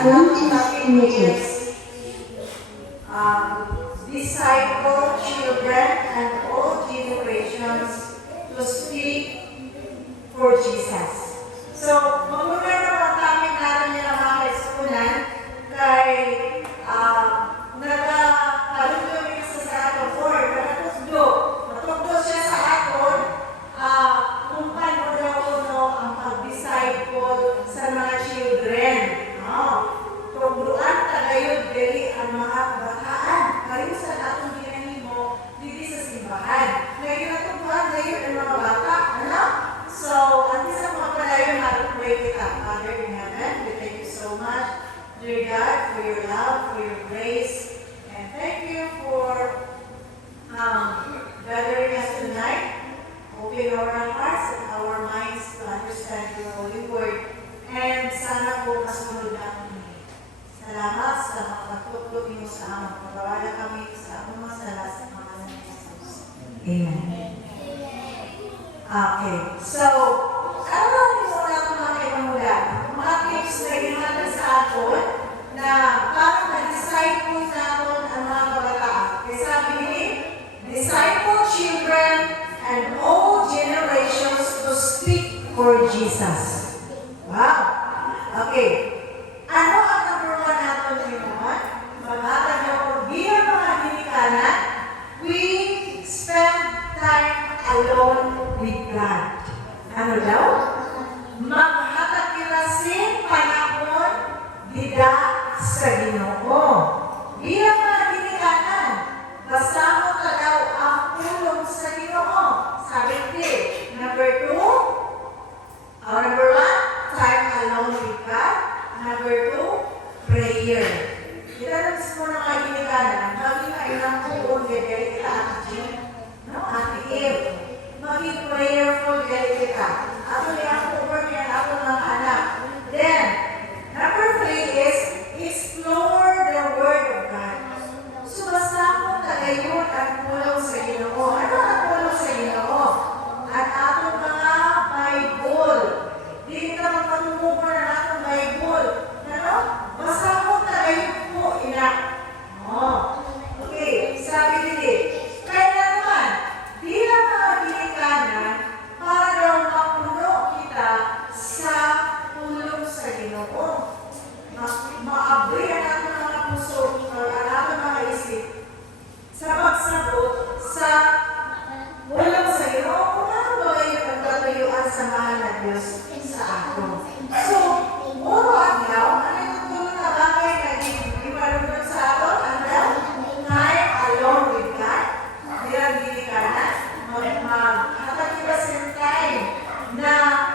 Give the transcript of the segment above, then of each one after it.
Bluetooth muted. Disciple children and all generations to speak for Jesus. So, magmumero ang taming natin yung mga kaisunan kay nagkalunod yung sa aton or natugdo siya sa aton kung paano daw ang pag-disciple sa mga children. Tugduan tagayod dili ang mga kabataan. Kayo sa atong ginahimo dili sa simbahan. Ngayon natugduan dili ang mga bata. So, at isang mga palayon pray kita. Father in heaven, we thank you so much, dear God, for your love, for your grace, and thank you for gathering us tonight, opening our hearts and our minds to understand your holy word, and sana po kasunod natin. Salamat sa mga pagtuklog niyo sa amang. Pagawala kami sa amang masala sa mga ng Jesus. Amen. Okay. So, ano lang yung muna itong mga kaimamulan? Mga tips na ginagawa sa aton na parang na-disciple natin ang mga kabataan. Kaya sabi ni, disciple children and all generations to speak for Jesus. Wow! Okay. Ano ang number one natin ngayon? Maghatag na po bilang mga ginikanan, we spend time alone with God. Ano daw? Maghatag kirasin panahon dida sa Ginoo. Bilang mga ginikanan, kasama ka daw ang tulong sa Ginoo. Sabi ko, number one, time alone with God. Number two, prayer. Kita na mismo ng mga ginikanan, maging ay ng tuon gaya kita atin. Ate Eve, maging prayerful gaya kita. Ako niya ang over niya ako ng anak. Then, number three is explore the Word of God. So, basta mo tagayon at tulong sa Ginoo. Ano ang tulong sa Ginoo? At atong mga Bible. Di ka magpatumuko na atong Bible. Ano? Basta mo tagayon po, ina. Okay, sabi nila, kaya naman, bilang mga ginikanan, para daw mapuno kita sa tulong sa Ginoo. Maabri ang ating mga puso, ang ating mga isip, sa pagsagot sa tulong sa Ginoo, kung ano ba kayo pagtatuyuan sa mahal na Diyos sa atin. So, puro aglaw, ano yung tulong na bagay na imalunod sa atin? Aglaw, time alone with God, bilang ginikanan, maghatag kita sa time na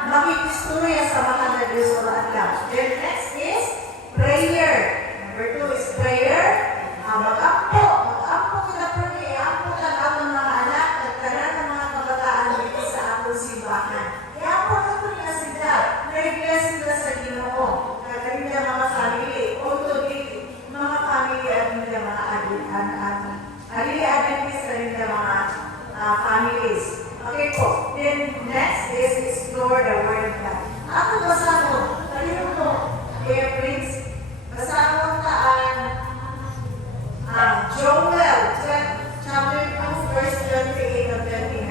makikistorya sa mahal na Diyos sa aglaw. Then next is prayer. Number two is prayer. Mag-ampo kita po niya, ampo ka ang mga anak at kanan ng mga kabataan dito sa atong simbahan. Kaya ampo ka po niya sila, na-bless sila sa Ginoo. Kagaling niya mga family, although mga family at nila mga adilin sa nila mga families. Okay po. Then next is explore the Word of God. Ako basa mo, talino mo, Prince, basa mo Joel, chapter 2, verse 28 and 29.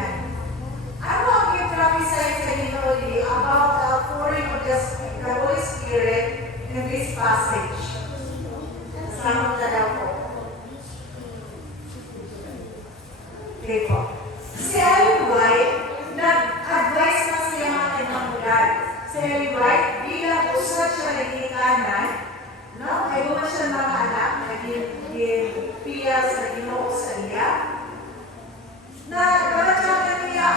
Ano ang i-prophesy sa Ginoo about the outpouring of the Holy Spirit in this passage? Kasama na daw po. Okay po. Si Ellen White, nag-advise na siya mga kaimamulan. Si Ellen White, bilang usad siya na ginikanan, ay buwan siya mga anak, naging piya sa Ginoo sa iya, na nalatsakan niya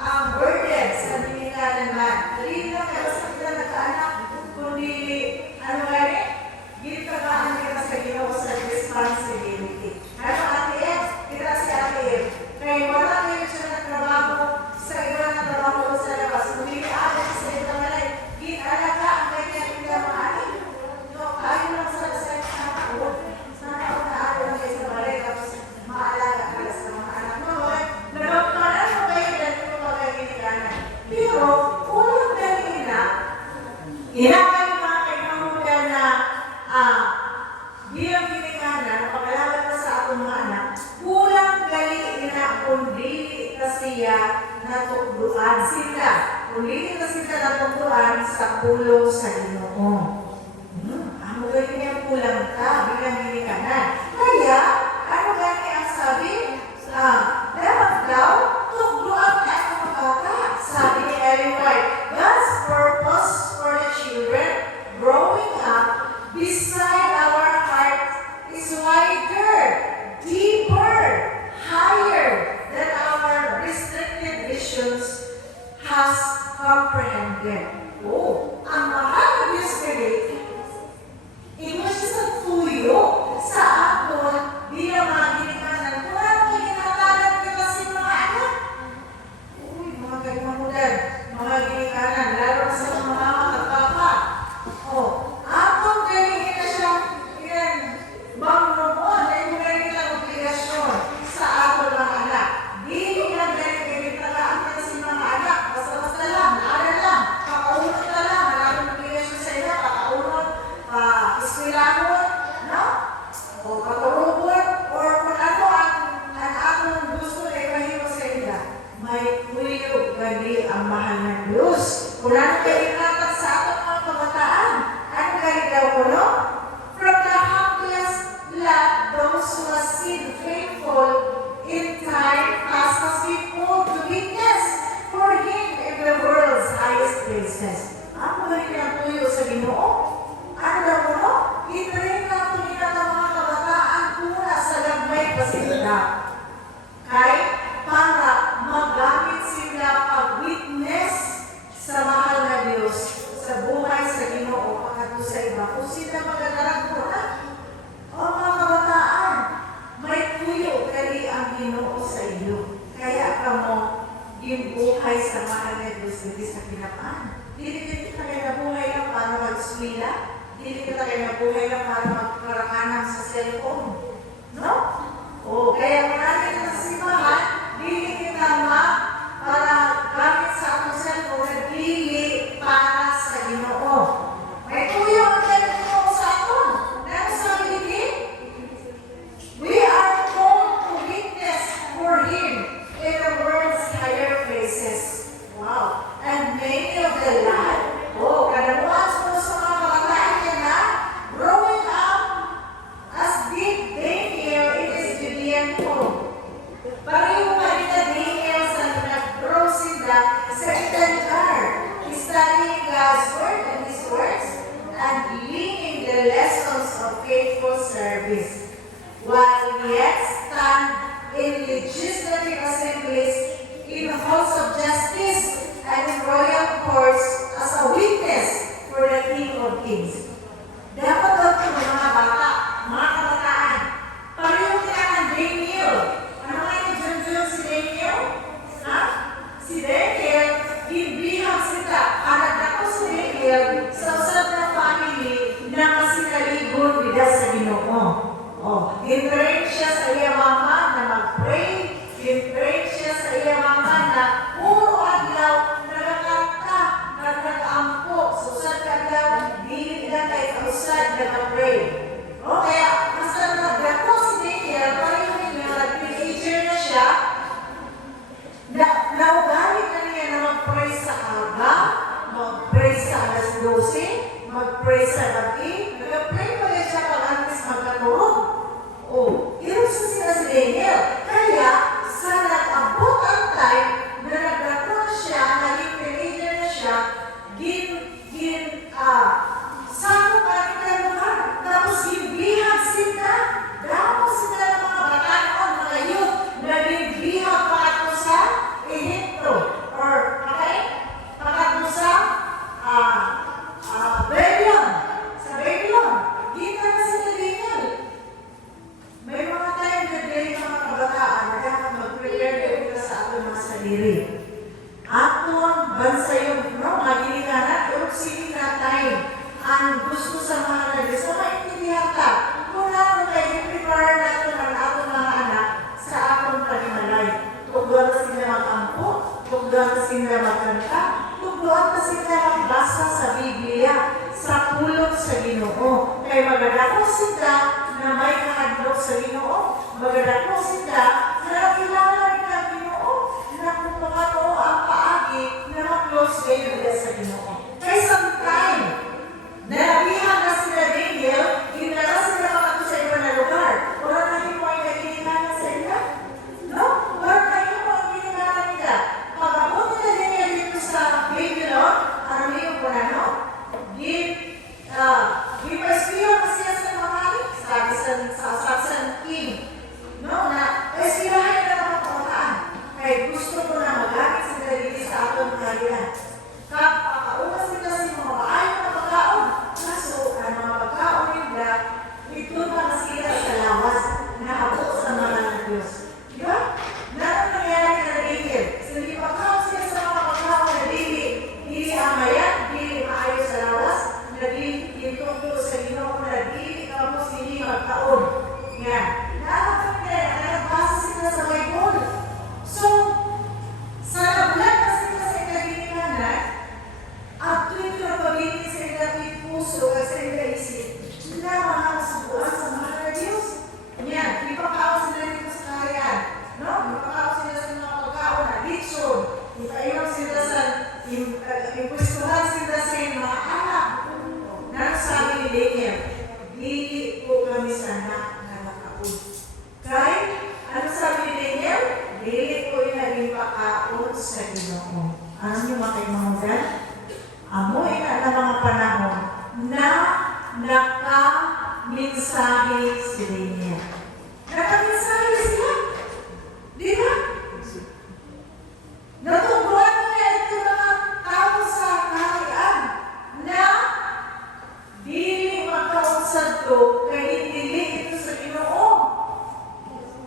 ang burden sa ginikanan man. Hindi lang kaya sa kita nagkaanak, kundi, ginikagaan kita sa Ginoo sa responsibility. Ano ate Ed? Kita si ate Ed. Kaya wala kayo siya na trabaho sa iba na trabaho sa labas. Kundi ate sa ito malay, ginalaga ang kanya mga ate. Ayaw lang sa sana ako na ako lang sa balay tapos maalaga ka sa mga anak mo. pulong sa Ginoo. Ano gani niyang kulang ka, bilang ginikanan. Kaya, ano gani ang sabi? Dapat daw, tukluan ka at makaka. Sabi ni Ellen White, God's purpose for the children growing up beside our heart is wider, deeper, higher than our restricted visions has comprehended. Oh, ang mahal na Diyos kaya, imo siya sa tuyo sa aton bilang mga ginikanan. Kung ano yung ginakanan kita sa mga anak, uy, mga kaimamulan, mga ginikanan, lalo sa mga mama at papa. Oh, atong galing na siya, yan, bang noon, ay mo galing nilang obligasyon sa aton mga anak. Dili na galing tagaan kita sa mga anak, basta-basta lang, naaral lang, kakaunod na lang, maraming obligasyon sa ina, kakaunod, iskwilangon, no? O paturubon, or kung ano ang atong gusto na ipahimo sa ina, may tuyog gali ang mahal ng Diyos. Kung ano kayo inatag sa atong mga kabataan, ano kayo daw ko, no? From the humblest lot, those who have seen faithful in time past must be called to witness for Him in the world's highest places. Ano ba rin ang tuyo sa Ginoo? Ano daw ko, no? I-train na ito nila ng mga kabataan kuna sa gagmay pasilda. Kay para magamit sila pag-witness sa mahal na Diyos sa buhay sa Ginoo pagkatapos sa iba. Kung sila magadarag ko na, o mga kabataan, may tuyo kali ang Ginoo sa iyo. Kaya kamo yung buhay sa mahal na Diyos hindi sa kinapaan. Dili ka kayo na buhay lang para mag-eskwela. Dili ka kayo na buhay lang para magkaranganan sa cellphone. No? O, kaya marami na sa simbahan, dili kita para gamit sa atong cellphone na dili para sa Ginoo. May tuyo ang Ginoo sa aton. Dahil sa hindi, we are called to witness for Him in the world's higher places. Wow. And many of the land, kadamuan sa mga kabataan niya na growing up as did Daniel in his Judean home. Pareho pa rin na Daniel sa nag-grow sila sa Itangar, studying God's Word and His words, and learning the lessons of faithful service, while yet stand in legislative assemblies, in halls of justice, and in royal courts as a witness for the King of Kings. Dapat daw ito mga bata, mga kabataan, pareho kita ng Daniel. Ano nga yung Junjun si Daniel? Ha? Si Daniel, ibihang sila. Anak ako si Daniel sa usap na family na masinaligon bida sa Ginoo. In-train siya sa iya mama na mag-pray. In-train siya sa iya mama na puro adlaw nagkakanta, nagkakampo. So, sa kadlaw, di lang kayo kausad na mag-pray. Kaya, basta nagdako si Daniel, pareho niya, teenager na siya, naugali na niya na mag-pray sa aga, mag-pray sa alas 12, mag-pray sa gabi, nag-pray pa rin siya pag antes magkatulog. Irusa sila si Daniel. Kaya, sa nag-abot ang time na nagdako na siya, naging teenager na siya, sako pa rin na lugar. Tapos, bihag sila. Damos sila ng mga bataon, mga youth, naging bihag pa ito sa Egypto. Or, pakato sa Babylon. Sa Babylon. Kita na sila Daniel. May mga time na din mga kabataan na dapat mag-prepare din sa ating mga sarili. Aton, bansa yung mga ginikanan, urupsili na time ang gusto sa mga nagay. Sa maintindihan ka, kung ano kayo prepare natin ang ating mga anak sa atong panimalay. Tugduan na sila mag-ampo, tugduan na sila magkanta, tugduan na sila magbasa sa Biblia, sa pulong sa Ginoo. Kaya magadako sila na may kahadlok sa Ginoo, magadako sila na nakilala rin ang Ginoo, na kung ang paagi na mag-close kayo sa Ginoo. Kaya sometimes, Di ba espirihan kasi sa mga hari? Sabi sa king, no, na espirihan na naman pamataan. Kaya gusto ko na magamit sa dalili sa atong kaharian. Kapakaumas nila sa mga maayong na pagkaon. Kaso, ang mga pagkaon nila, ito na sila sa lawas na abot sa mga ng Diyos. Di ba? Naroon nangyari ka na Daniel. Hindi pagkaon sila sa mga pagkaon na dili amayan, dili maayos sa lawas, na dili itungkol sa Ginoo na dili kapos hindi magkaon. Yan. Nakakapag nila, nagbasa sila sa Bible. So, sa nabulan na sila sa ikaginilanan, at tuwing pagpabilin sa ilang puso at sa ilang isip, na mga kasubuan sa mahal na Diyos. Yan. Ipakaon sila dito sa kaharian. No? Ipakaon sila sa mga pagkaon na lechon. Ipainom sila sa impwestuhan sila sa mga anak. Nagsabi ni Daniel, dili po kami sana na nakaon. Kaya, ano sabi ni Daniel? Dili po yung naging pakaon sa Ginoo. Ano niyo mga kaimamugan? Amoy na mga panahon na nakaminsahe si Daniel. Nakaminsahe sila. Di ba? Natubuhan mo na ito mga tao sa kaharian na dili magkausad to kaya dili ito sa Ginoo.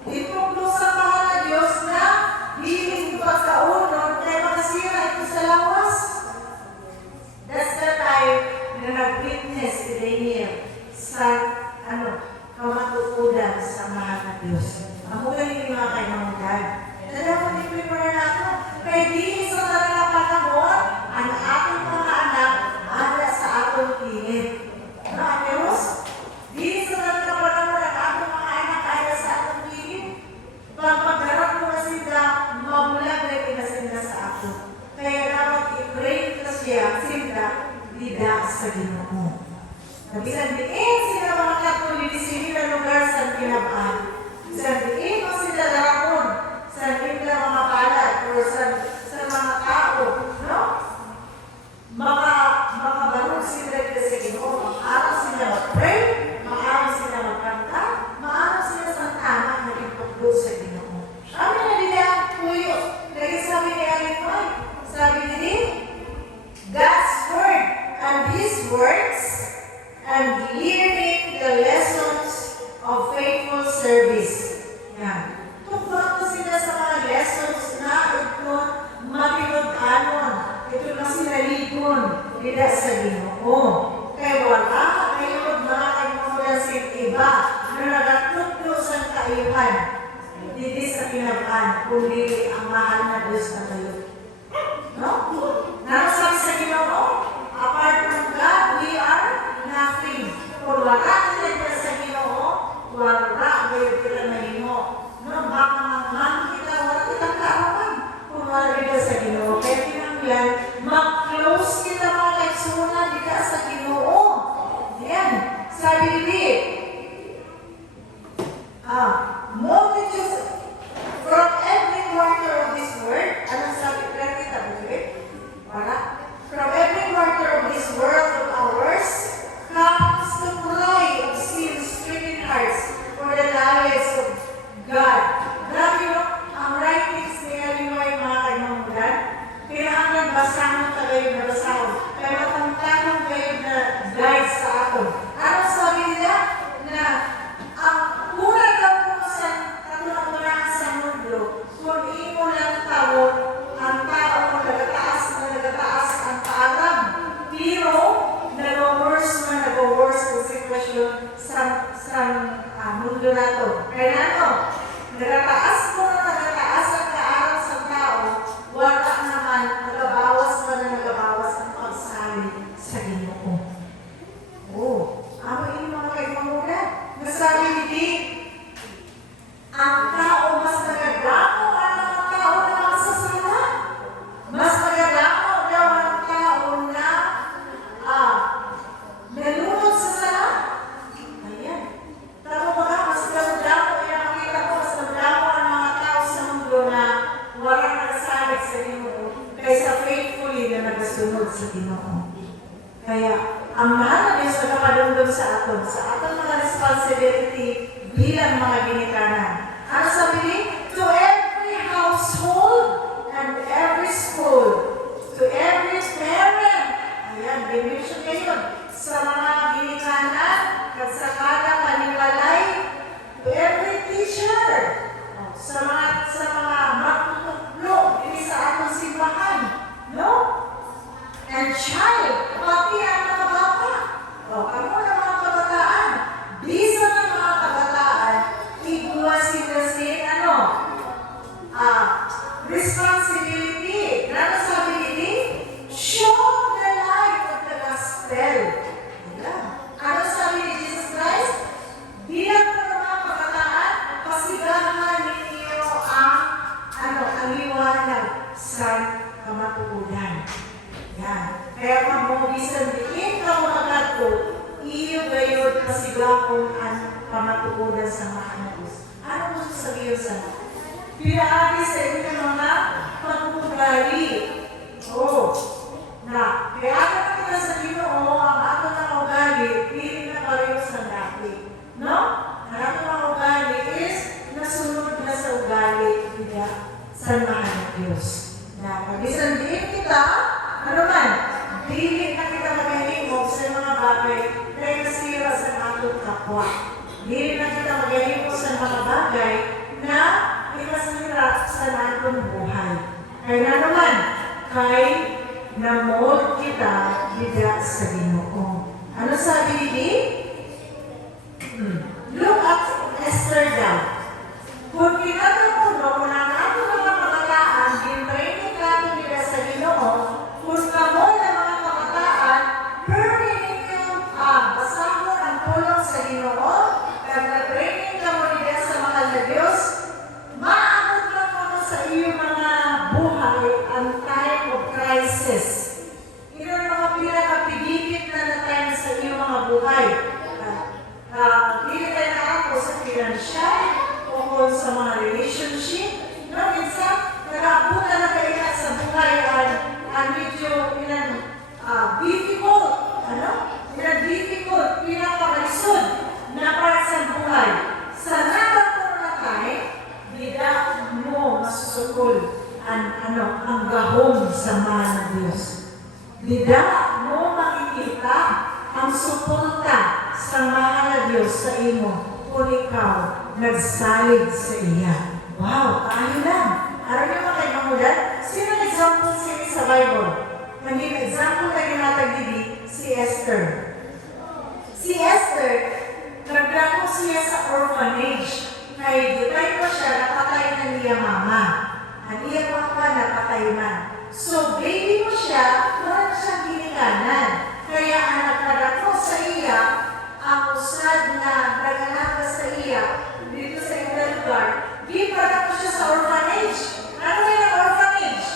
Itungkol sa mahal na Diyos na dili pagkaunon kaya makasira ito sa lawas. That's the time na nag-witness si Daniel sa kamatutudan sa mahal na Diyos. Ako galing yung mga kaimamugan. Dalawa ni prepare nato. Kaya di sa talaga panahon, ang ating mga anak ada sa atong pilit. No, Diyos? Di sa talaga panahon, ang ating mga anak ada sa atong pilit. Pagpagdarap mo na sila, mamulag na ipinasinda sa ato. Kaya dapat i-pray ka siya, sila, dida sa Ginoo. Nabisan diin sila mga katulisin na lugar sa kinabaan. Sabihin mo sila darapon sa nila mga palad o sa mga tao, no? Makabalog sila sa Ginoo, maaaraw sila mag-pray, maaaraw sila magkanta, maaaraw sila sa tama na ipagdo sa Ginoo. Sabi na nila, puyo, nagsasabi ni Alinoy, sabi nila, God's word and His words and learning the lessons of faithful service. Yan. Tungkol ko sila sa mga lessons na ito matinod-anon. Ito na sila ligon nila sa Ginoo. Kaya wala kayo mga kaimulan sa iba na nagatutlo sa kaiban. Hindi sa kinabaan, kundi ang mahal na Diyos na kayo. No? Narasabi sa Ginoo, apart from God, we are nothing. Kung wala kita sa Ginoo, wala kayo kita mahimo. No, baka naman kita, wala kitang kaarapan. Kung wala kita sa Ginoo, kaya pinangyan, mag-close kita mga kaitsuna dito sa Ginoo. Yan. Sabi ni multitudes from every quarter of this world, anong sabi? Kaya kita ba? Wala. From every quarter of this world of ours, comes the cry of sin-stricken hearts for the knowledge of God. Grabe no, ang writings ni Alinoy mga kaimamugan, kailangan basahan ka kayo na basahan. Kaya matangtanong kayo na guide sa atin. Ano sabi nila? Na ang una daw po sa katulad sa mundo, kung imo lang tao, ang tao nagataas ang paalam. Pero, nag-worse ang sitwasyon sa mundo na ito. Kaya ano, nagataas ang kaaral sa tao, wala naman, nagabawas ang pagsali sa Ginoo. Oh, ano yung mga kaimamulan? Nasabi ni Dave, ang tao mas nagadamo ang mga tao na magsasala. Mas nagadamo daw ang tao na nalunod sa sala. Ayan. Tama ba ka? Mas nagadamo, makita ko, mas nagadamo ang mga aton sa aton mga responsibility bilang mga ginikanan. Ano sabi ni? To every household and every school, to every parent, ayan, dimension ngayon, sa mga ginikanan, at sa kada paniwalay, to every teacher, sa mga magtutuglo, hindi sa atong simbahan, no? And child, pati ang mga bata. Kamo na mga kabataan. Bisa ng mga kabataan, ibuwasin ano? Responsibility. Ano sabi ni? Show the light of the gospel. Ayan. Ano sabi ni Jesus Christ? Bilang po ng mga kabataan, pasigahan ninyo ang liwanag sa kamatugunan. Yan. Kaya mabubisan din ka mga gato, iyo gayon pasigakong ang kamatugunan sa mga anak. Ano mo sasabihin sa mga? Pinaari sa inyo mga pagkukugali. Kaya ako nakita sa Ginoo, ang ato na ugali, hindi na pareho sa dati. No? Ang ato na ugali is nasunod na sa ugali sa mga anak Diyos. Pagisan din kita, ano man, dili na kita magalimog sa mga bagay na nasira sa atong kapwa. Dili na kita magalimog sa mga bagay na ikasira sa atong buhay. Kaya na naman, kay namold kita bigla sa Ginoo. Ano sabi ni? Look at Esther daw. Kung kinatutuno, kung ang atong mga kabataan, gintraining natin nila sa Ginoo, kung kamo na mga kabataan, permitin yung basahon ang tulong sa Ginoo, nag-training ka mo nila sa mahal na Diyos, maabot lang mo sa iyong mga buhay ang time of crisis. Yun ang mga pinakapigikit na time sa iyong mga buhay. Hindi tayo na ako sa financial o kung sa mga relationship. No, minsan, nag-aabutan na kayo sa buhay ang medyo difficult. Difficult, pinakamarisod na para sa buhay. Sa nakaturo na tayo, bida mo masusukol ang gahong sama ng Diyos. Bida mo makikita ang suporta sa mahal na Diyos sa imo kung ikaw nagsalig sa iya. Wow, tayo lang. Alam niyo mga kaimamulan, sino example siya sa Bible? Naging example na ginatag dili, si Esther. Si Esther, nagdako siya sa orphanage. Kaya dutay pa siya, napatay na niya mama. Ang iya papa, napatay man. So, baby mo siya, wala siyang ginikanan. Kaya ang nagpadako sa iya, ang usad na nagalaga sa iya, dito sa ibang lugar, gipadako siya sa orphanage. Ano yun ang orphanage?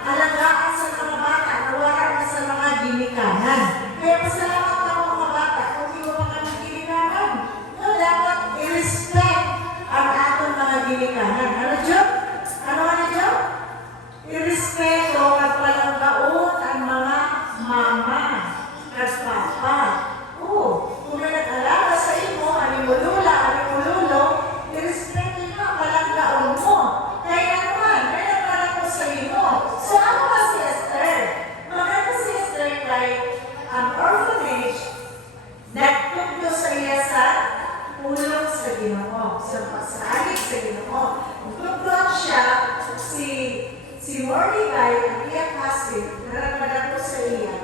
Alagaan sa mga bata, nawara na sa mga ginikanan. Kaya pasalamat na mga bata kung hindi mo pa kami ginikanan. No, dapat i-respect ang atong mga ginikanan. Ano, Job? Ano, Job? I-respeto at palanggaon ang mga mama at papa. Kung may nag-alaga sa imo, animulula, animululo, i-respeto ka, palanggaon mo. Kaya naman, may nagpalang ko sa imo. So, ano ba si Esther? Maganda si Esther kay ang orphanage, nagtugdo sa iya sa ulong sa Ginoo, sa pasalig sa Ginoo. Nagtugdoan siya, si Mordecai, ang iyang kasip, nagpadako sa iya.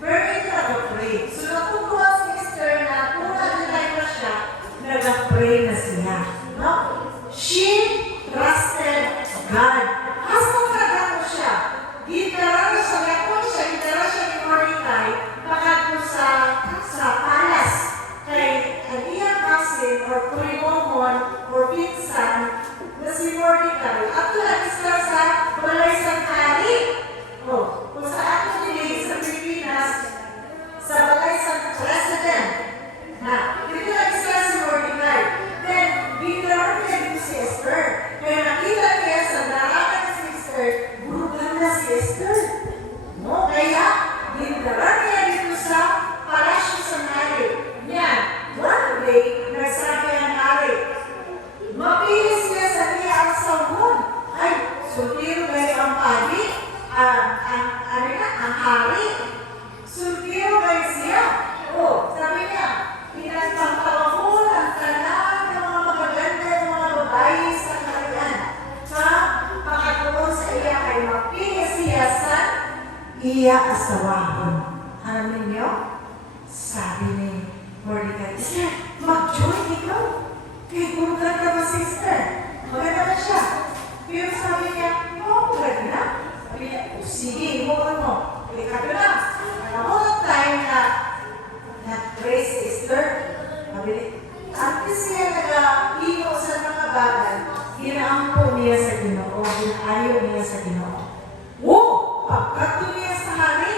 Pero ito nag-pray. So, natugdoan si Esther na kung nag-pray pa siya, nag-pray na siya. No? She trusted God. Hasta nagdako siya. Gitara siya, gitara siya ni Mordecai, pagkatapos sa palace. Kay ang iyang kasip, or primomon, or pinsan, na si Mordecai. At nag-isla sa balay sa hari. Kung sa ato nili sa Pilipinas, sa balay sa president. Dito nag-isla si Mordecai. Then, bigla niya dito si Esther. Kaya nakita niya sa daragan si Esther, burugan na si Esther. Kaya, bigla niya dito sa Sabi ni Mordecai, Esther, mag-join ikaw. Kaya kung ganda ba si Esther? Maganda ba siya? Pero sabi niya, no, ganda na. Sabi niya, sige, imukan mo. Ika ka na. Ako ng time na nag-pray si Esther, sabi niya, at siya nag-ino sa mga bagay, ginaampo niya sa Ginoo, ginayaw niya sa Ginoo. Pagkato niya sa hari,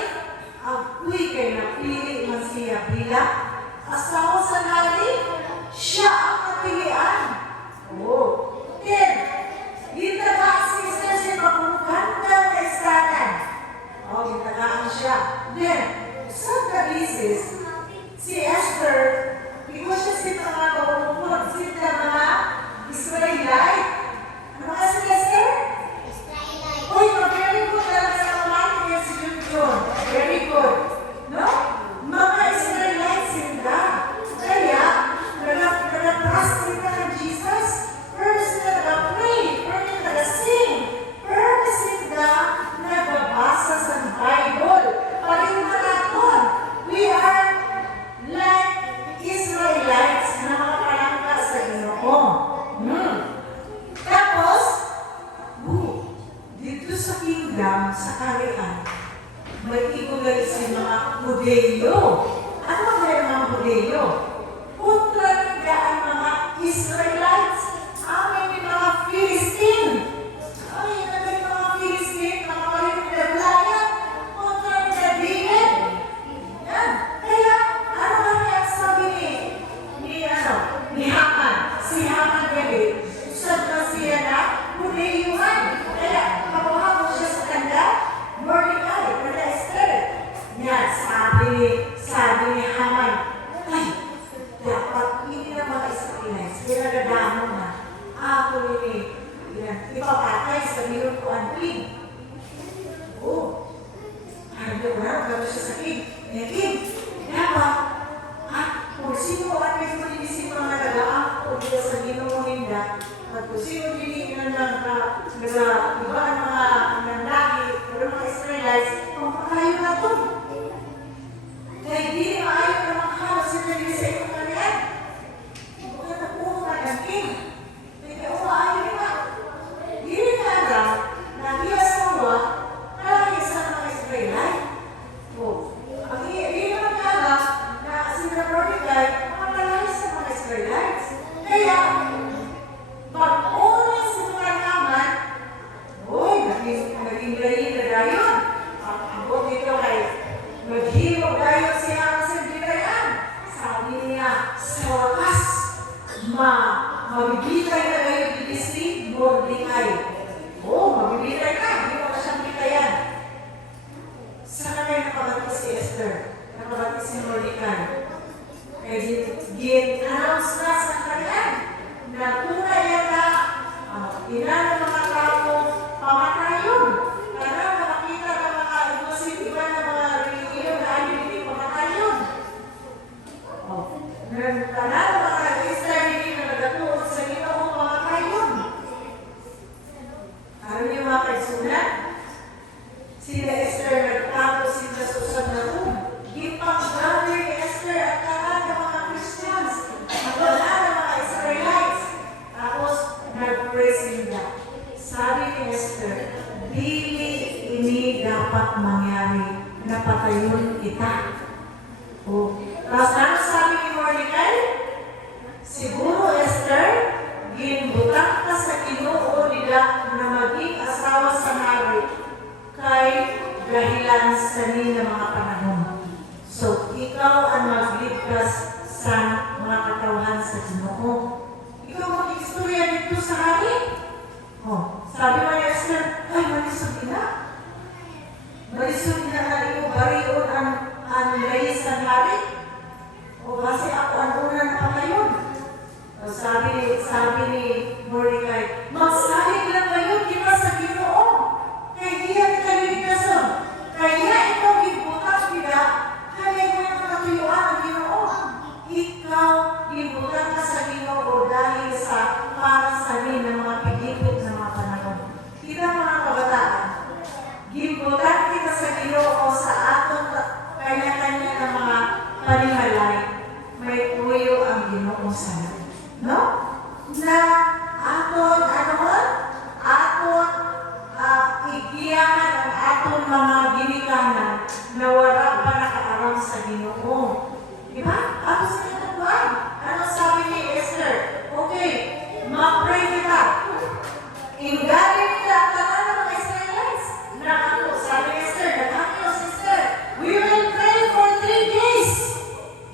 ako'y kay napili man siya bilang asawa sa hari, siya ang napilian. Then, gitagaan si Esther siya magkukanda na istanan. Gitagaan siya. Then, sa kabisis, si Esther, because siya si mga kaumupot, si mga Israelite. Ano nga si Esther? Uy, very good talaga naman niya si Junjun. Very good. No? Mga Israelites sila. Kaya, nag-trust sila ng Jesus. First, nag-pray. First, nag-sing. First, sila nagbabasa sa Bible. Pareho na natin. We are like Israelites na mga palangka sa Ginoo. Tapos, dito sa kingdom, sa kaharian, may igugali si mga Hudeyo. Ano ang mga Hudeyo? Kontra nila ang mga Israelites. May mga Philistine. May mga Philistine, mga Palipulayan. Kontra nila David. Yan. Kaya, ano kami ang sabi ni Haman? Si Haman David. Usad na siya na Hudeyuhan. Kaya, kapawa mo siya sa kanda, Mordecai, kanda Esther. Yan, sabi ni Haman, ay, dapat hindi na mga Israelites, pinagdadamo na, ako ipapatay sa biyong ko ang king. Ano na, gano'n siya sa king. King, dapat, kung sino ang may mga nagalaan, kung dito sa ginumunginda, at kung sino din iba ang mga nandagi, pero mga Israelites, pagpakayo na ito. Kaya hindi maayon na makahalas sila din sa iyong kanian. Huwag na napuno ka ng king. Kaya umaayon na. Hindi na alam na iasawa na sa mga Israelite. Ang hindi naman alam na sila Mordecai, mga lalaki sa mga Israelites. Kaya, pag-una sa mga naman, naging galing na dayon. Ang dito kay maghiro dayon siya sa binayan. Sabi niya, sa wakas, mabibigay na kayo dito si Mordecai. Mabibigay na, hindi mo na siyang bitayan. Saan kayo nakabati si Esther? Nakabati si Mordecai. Kaya gin-announce na sa kanyang na tunay yan na ilan ng mga tao pamatayon. Karang makakita ng mga ibusin iba ng mga religiyon na ayaw hindi pamatayon. Karang mga Israel hindi na nagatuot sa Ginoo pamatayon. Ano yung mga kaisunan? Sila Esther nagtago sila sa usap na room. Ipag-gather ni Esther at karang ng mga Christians. Magdala ng mga Israelites. Tapos, nag-pray sila. Sabi ni Esther, dili ini dapat mangyari na patayon kita. Tapos ano sabi ni Mordecai? Siguro, Esther, ginbutang ka sa Ginoo nila na maging asawa sa hari kay dahilan sa nila mga panahon. So, ikaw ang magligtas sa mga katawhan sa Ginoo. Ikaw mag-istorya dito sa hari. Sabi mo ni Esther, ay, malisod na. Malisod na na ikaw bariyon ang layis ng hari. Kasi ako ang una na patayon. Sabi ni Mordecai, magsalig lang kayo kita sa Ginoo. Kaya diyan kayo ligtason. Kaya ikaw gibutang kita, kaya ikaw ang katuyuan ng Ginoo. Ikaw gibutang ka sa Ginoo dahil sa para sa rin ng mga pigipot na mga panahon. Kita mga kabataan, gibutang kita sa Ginoo sa atong kanya-kanya ng mga panahon. sana. No? Na aton, aton igiyahan ang aton mga ginikanan na wala pa nakaaram sa Ginoo. Diba? Ato sa kinatuan. Ano sabi ni Esther? Okay, mag-pray kita. Inggali nila ang tanan ng mga Israelites. Na ako, sabi ni Esther, nagkakyo sister, we will pray for 3 days.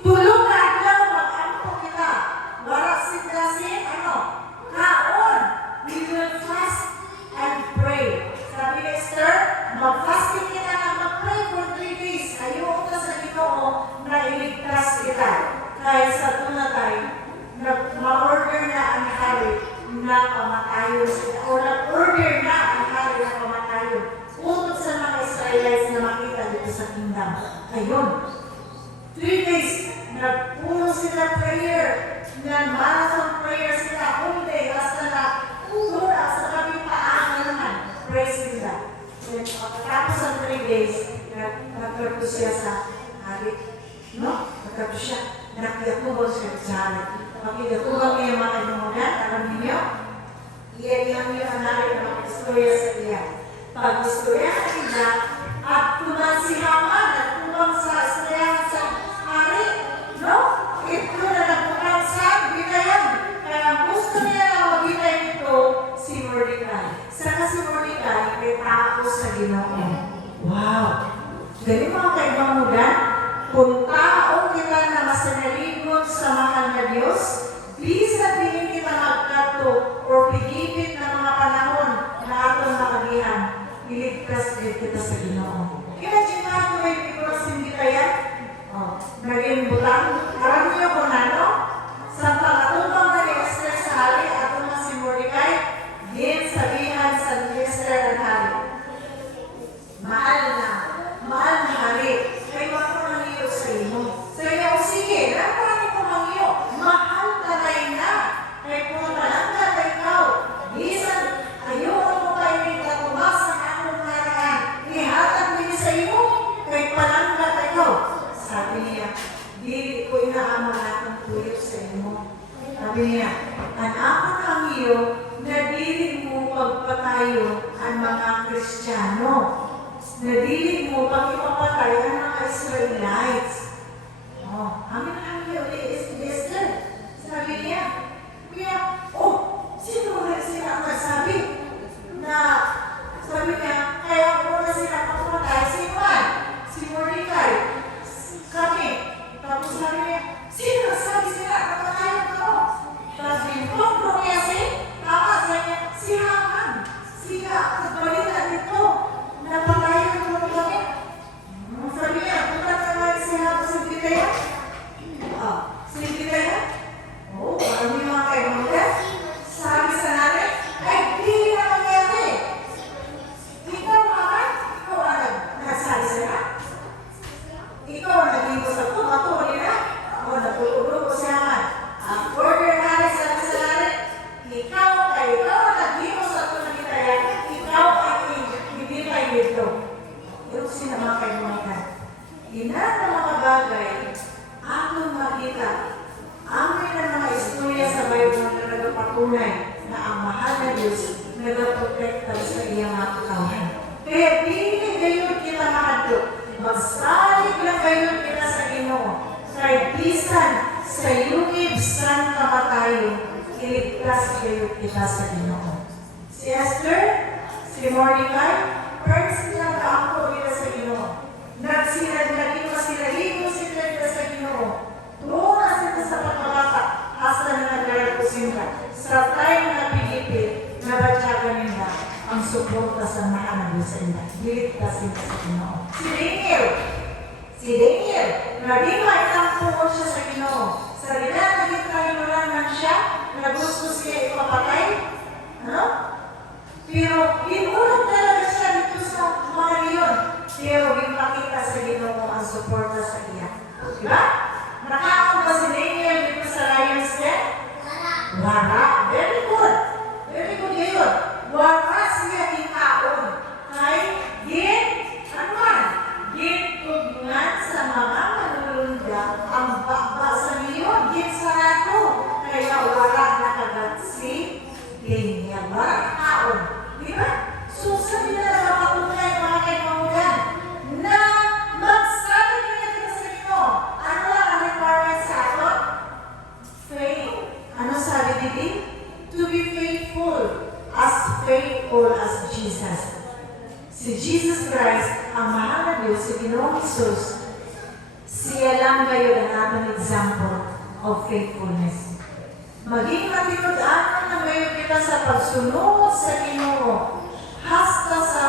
Tulong na adlaw, mag-ampo kita. Wala sindasin, kaon. We will fast and pray. Sabi ni Esther, mag-fasting kita na mag-pray for 3 days. Ayaw ka sa Ginoo na iligtas kita. Kaya sa tunatay, ma-order na ang hari na pamatayon sila. O nag-order na ang hari na pamatayon. Utot sa mga Israelites na makita dito sa kingdom. Ayun. 3 days, nagpuno sila prayer. Marathon prayer sila. All day, hasta na ulura sa kaming paano naman. Praise sila. Then, pagkatapos ang 3 days, nagkarto siya sa hari. No? Nagkarto siya. Nakiyatubo siya sa hari. Makikatubo niya mga inumungan. Alam niyo? Iyan niyo ang hari na mag-istorya sa iya. Pag-istorya sa iya, at tumansihaman at tumang sa istorya sa hari. No? Ito na nagpukang sa bitayan. Kaya gusto niya na magbitay nito si Mordecai. Saka si Mordecai may tao sa Ginoo. Wow! Ganun mga kaibamugan, kung tao kita na masanaligon sa mahal na Diyos, di sabihin kita magkato o pigipit na mga panahon na atong makagihan, iligtas din kita sa Ginoo. Imagine nga kung may piguras hindi kaya, naging butang. Alam niyo kung ano? Sa pagkatumbang na ni Esther sa hari, atong na si Mordecai, din sabihan sa Esther ang hari. Mahal na hari. Kaya ako nangiyo sa imo. Sa iyo, sige, nakarani ko mangiyo. Mahal ka na. Kaya kung malangga ka ikaw, isan, ayaw mo kayo rin katumas ng akong naraan. Ihatag din sa imo, kaya palangga ka ikaw. Sabi niya, dili ko inaamang akong tuyo sa imo. Sabi niya, ang akong nangiyo, na dili mo pagpatayo ang mga Kristiyano. Nadili mo pag ipapatay ang mga Israelites. Amin ang nangiyo ni Esther. Sabi niya, sino na sila ang nagsabi? Na, sabi niya, kaya ako na sila papatay. Sino man? Si Mordecai. Kami. Tapos sabi niya, sino nagsabi sila papatayan ako? Sabi niya, tama sa niya, si Haman. Siya, balita dito. Napatayan mo kami. Sabi niya, punta ka nga si Haman sa Bidaya? Sa Bidaya? Marami mga kaibigan. Sabi sa nanay, ay, di na mangyari. Ikaw naman, ikaw ang nagsabi sila. Ikaw ang naging sa ito, matuloy na. Natulog ko siya man. Ang order natin sa nanay, ikaw ang naging sa ito na Bidaya. Ikaw ang ibigay nito. Yung sinama kaibigan. Ina na mga bagay, atong makita, amin na mga istorya sa Bible na nagpapatunay na ang mahal na Diyos nagpaprotekta sa iyang mga katawan. Kaya dili gayon kita makadto. Magsalig lang gayon kita sa Ginoo. Kay bisan sa yungib sang kamatayon, iligtas gayon kita sa Ginoo. Si Esther, si Mordecai, first lang kaangko nila sa Ginoo. Nagsinadlaligo sila sa Ginoo. Tuwa na sila sa pagkabata, hasta na naglarap sila. Sa time na pigipit, nabatyagan nila ang suporta sa mahal na sa ila. Diligtas sila sa Ginoo. Si Daniel, naging maitampuon siya sa Ginoo. Sa ila, naging kahinulangan siya, na gusto siya ipapatay. Pero, inulog talaga siya dito sa mga leon. Pero, ipakita sa Ginoo ang suporta sa iya. Diba? Nakaon ba si Daniel dito sa lion's den? Wala. Very good. Very good yun. Wala siya ikaon. Kay, tugnan sa mga manulunda ang baba sa leon. Sarado. ngayon ang atong example of faithfulness. Maging matinud-anon na ngayon kita sa pagsunod sa Ginoo hasta sa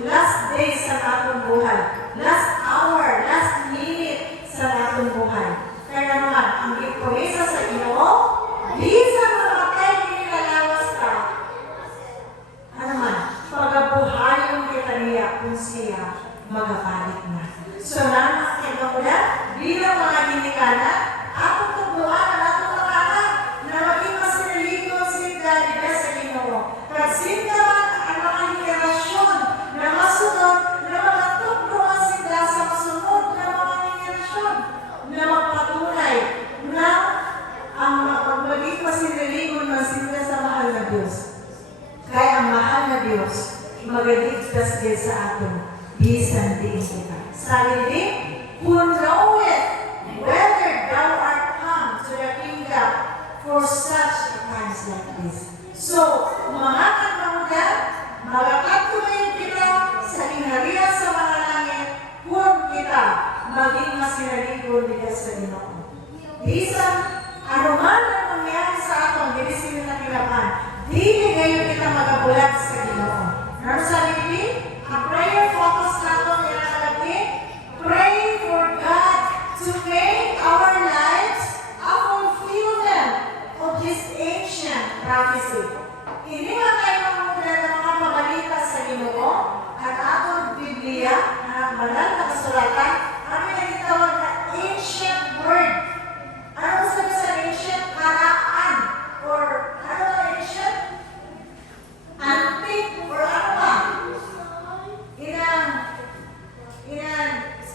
last day sa atong buhay, last hour, last minute sa atong buhay. Kaya naman, ang gipromesa sa Ginoo, bisan mamatay kinilalawas ka, ano man, pagabuhayon kita niya kung siya magabalik na. So, naman kayo muna, bilang mga ginikanan, atong tubuhan ang atong mga anak na maging masinaligo sila nila sa Ginoo. Kasi naman ang mga henerasyon na masunod, na mga tugnuan sila sa masunod na mga henerasyon na magpatunay na ang maging masinaligo na sila sa mahal na Diyos. Kaya ang mahal na Diyos, magaligtas din sa aton, bisan din kita. Sabi din, who knoweth whether thou art come to the kingdom for such a times like this. So, mga kanamunan, magkakatuloy kita sa inhariya sa mga langit kung kita maging masinaligo nila sa Ginoo. Bisan, anuman ang mangyari sa aton, hindi sila nakilapan, dili ngayon kita magabulat sa Ginoo. Ano sabi din? Ang prayer focus natin nilalagay, pray for God to make our lives a fulfillment of His ancient prophecy. Hindi nga kayo muna ng mga pabalita sa Ginoo at atong Biblia, na banal na kasulatan, kami nagtawag na ancient word. Ano sabi sa ancient? Karaan. Or ano ang ancient? Antique or ano ba?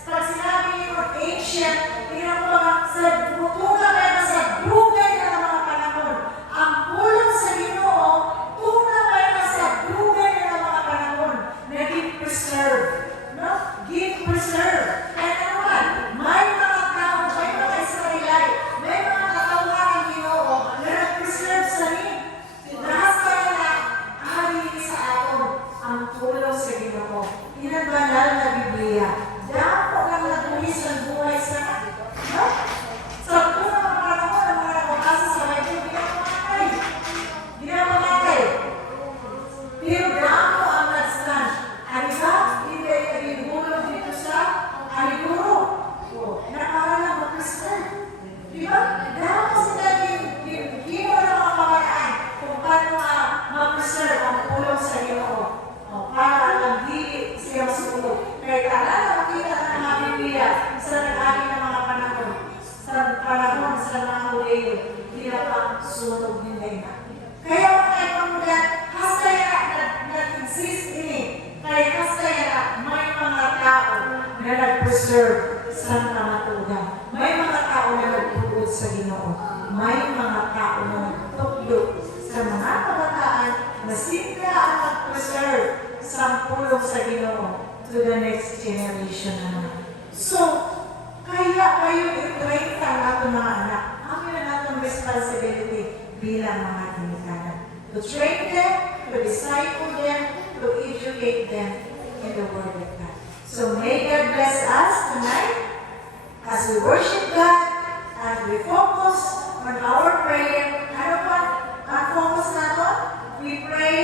Pag sinabi niyo ancient, inang mga sa butunga kayo na sa dugay na ng mga panahon. Ang pulong sa Ginoo, tunga kayo na sa dugay na ng mga panahon na give-preserve. No? Give-preserve. Kaya naman, may mga tao, may mga Israelite, may mga katawan ng Ginoo na nag-preserve sa rin. Nahas kaya na ahali sa aton ang pulong sa Ginoo. Inagbanal na Biblia. Dapat lang nagulis ang buhay sa no? Sa tunang mga panahon, ang mga nakakasa sa Bible, ginamamatay. Pero damo ang nagstand. Ang isa, hindi ay nagigulog dito sa aliguro. Na para lang mag-Christian. Diba? Damo sila ginawa ng mga pamaraan kung paano mag-preserve ang pulong sa Ginoo. Para lang di siya masulog. Kaya talaan na makita ng mga Biblia sa nag-ali ng mga panahon. Sa panahon sa mga huliyo, hindi na pa sunog nila. Kaya mga ipamulat, hastaya nag-exist ini. Kaya hastaya may mga tao na nag-preserve sa kamatugan. May mga tao na nagpugod sa Ginoo. May mga tao na nagtuklo sa mga kabataan na sila ang nag-preserve sa pulong sa Ginoo to the next generation naman. So, kaya kayo i-train ang ating mga anak. Amin ang ating responsibility bilang mga ginikanan. To train them, to disciple them, to educate them in the Word of God. So may God bless us tonight as we worship God, as we focus on our prayer. Ano pa ang focus natin? We pray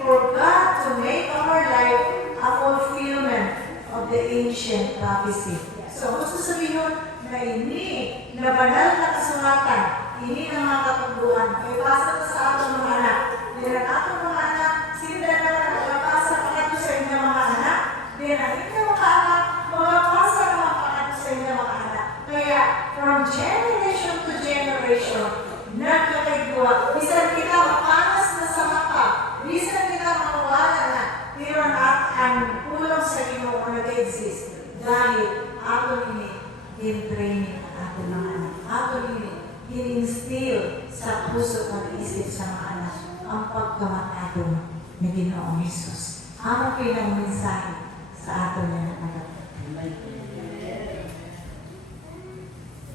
for God to make our life a fulfillment of the ancient prophecy. So, gusto sabihin na ini na banal na kasulatan, ini na mga katungguhan, ay pasa sa atong mga anak. Dahil ang atong mga anak, sila naman ang magpasa pagkato sa inyong mga anak. Dahil ang inyong mga anak, magpasa naman pagkato sa inyong mga anak. Kaya, from generation to generation, nagkakaigwa, bisan kita mapanas na sa mapa, bisan kita mawala na, pero ang pulong sa Ginoo nag-exist dahil ato ini in-training ang ato mga anak. Ato ini in-instill sa puso at isip sa mga anak ang pagkamatado ni Ginoong Hesus. Ano pinang mensahe